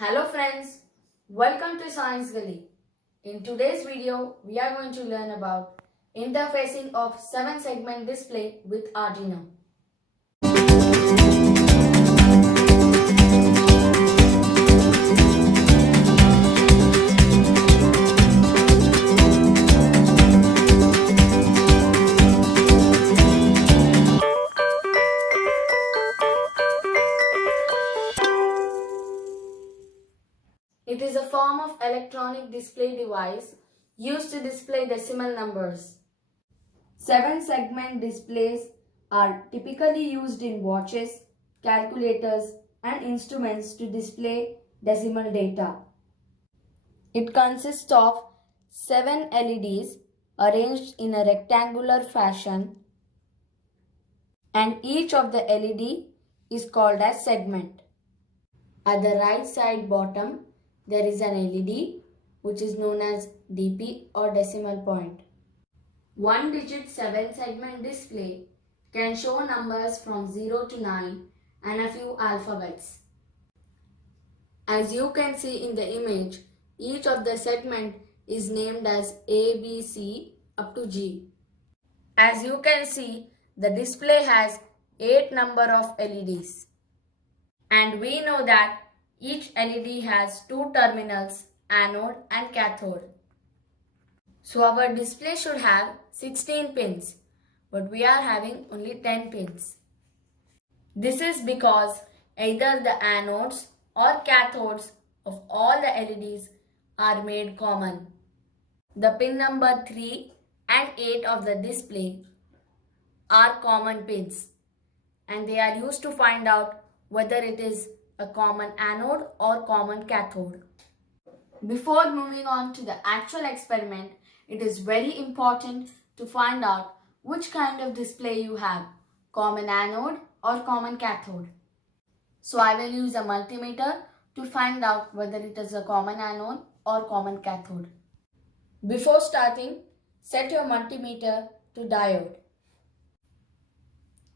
Hello friends, welcome to Science Gully. In today's video, we are going to learn about interfacing of 7-segment display with Arduino. It is a form of electronic display device used to display decimal numbers. 7-segment displays are typically used in watches, calculators, and instruments to display decimal data. It consists of 7 LEDs arranged in a rectangular fashion, and each of the LED is called as segment. At the right side bottom, there is an LED which is known as DP or decimal point. 1-digit 7-segment display can show numbers from 0 to 9 and a few alphabets. As you can see in the image, each of the segment is named as A, B, C up to G. As you can see, the display has 8 number of LEDs. And we know that each LED has 2 terminals, anode and cathode. So our display should have 16 pins, but we are having only 10 pins. This is because either the anodes or cathodes of all the LEDs are made common. The pin number 3 and 8 of the display are common pins, and they are used to find out whether it is a common anode or common cathode. Before moving on to the actual experiment, it is very important to find out which kind of display you have, common anode or common cathode. So I will use a multimeter to find out whether it is a common anode or common cathode. Before starting, set your multimeter to diode.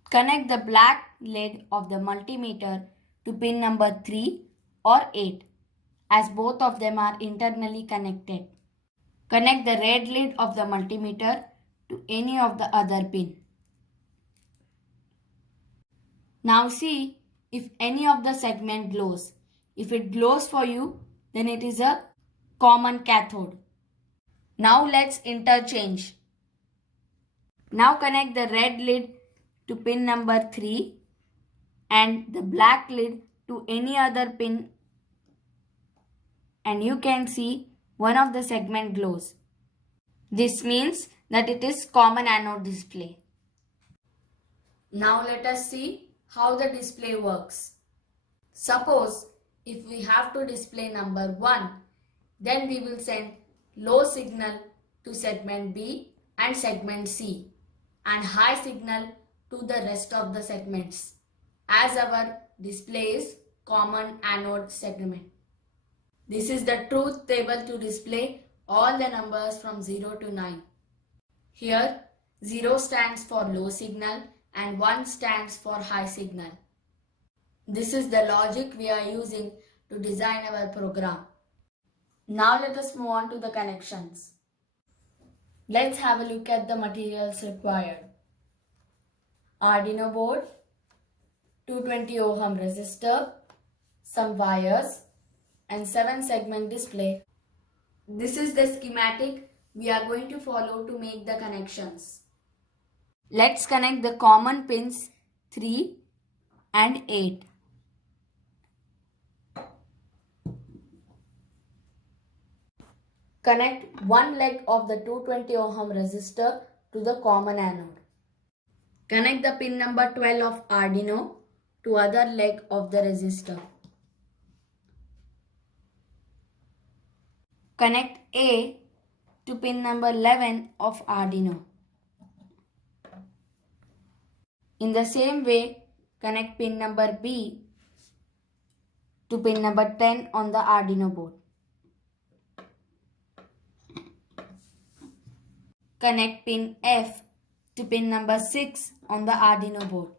Connect the black lid of the multimeter to pin number 3 or 8, as both of them are internally connected. Connect the red lid of the multimeter to any of the other pin. Now see if any of the segment glows. If it glows for you, then it is a common cathode. Now let's interchange. Now connect the red lid to pin number 3 and the black lid to any other pin, and you can see one of the segment glows. This means that it is common anode display. Now let us see how the display works. Suppose if we have to display number 1, then we will send low signal to segment B and segment C and high signal to the rest of the segments, as our display is common anode segment. This is the truth table to display all the numbers from 0 to 9. Here 0 stands for low signal and 1 stands for high signal. This is the logic we are using to design our program. Now let us move on to the connections. Let's have a look at the materials required. Arduino board, 220 ohm resistor, some wires, and 7-segment display. This is the schematic we are going to follow to make the connections. Let's connect the common pins 3 and 8. Connect one leg of the 220 ohm resistor to the common anode. Connect the pin number 12 of Arduino to other leg of the resistor. Connect A to pin number 11 of Arduino. In the same way, connect pin number B to pin number 10 on the Arduino board. Connect pin F to pin number 6 on the Arduino board.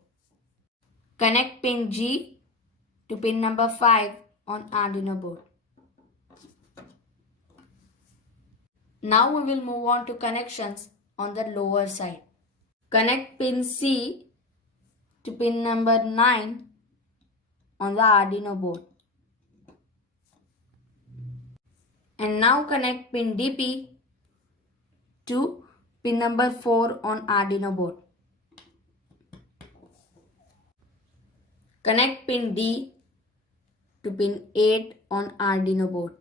Connect pin G to pin number 5 on Arduino board. Now we will move on to connections on the lower side. Connect pin C to pin number 9 on the Arduino board. And now connect pin DP to pin number 4 on Arduino board. Connect pin D to pin 8 on Arduino board.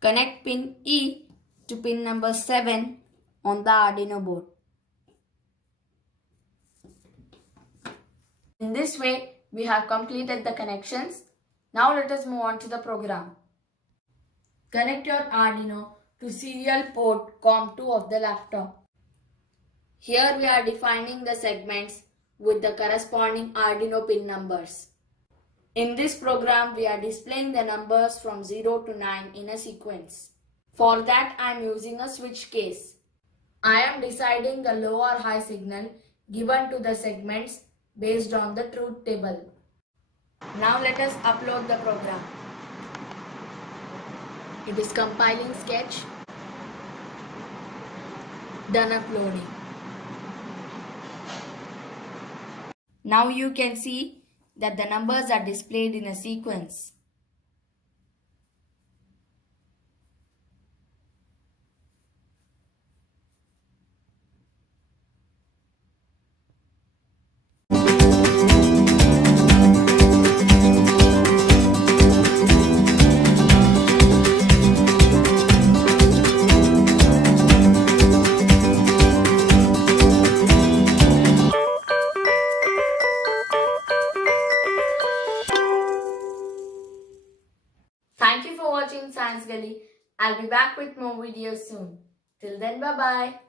Connect pin E to pin number 7 on the Arduino board. In this way, we have completed the connections. Now let us move on to the program. Connect your Arduino to serial port COM2 of the laptop. Here we are defining the segments with the corresponding Arduino pin numbers. In this program, we are displaying the numbers from 0 to 9 in a sequence. For that, I am using a switch case. I am deciding the low or high signal given to the segments based on the truth table. Now let us upload the program. It is compiling Sketch. Done uploading. Now you can see that the numbers are displayed in a sequence. Thank you for watching Science Gully. I'll be back with more videos soon. Till then, bye-bye.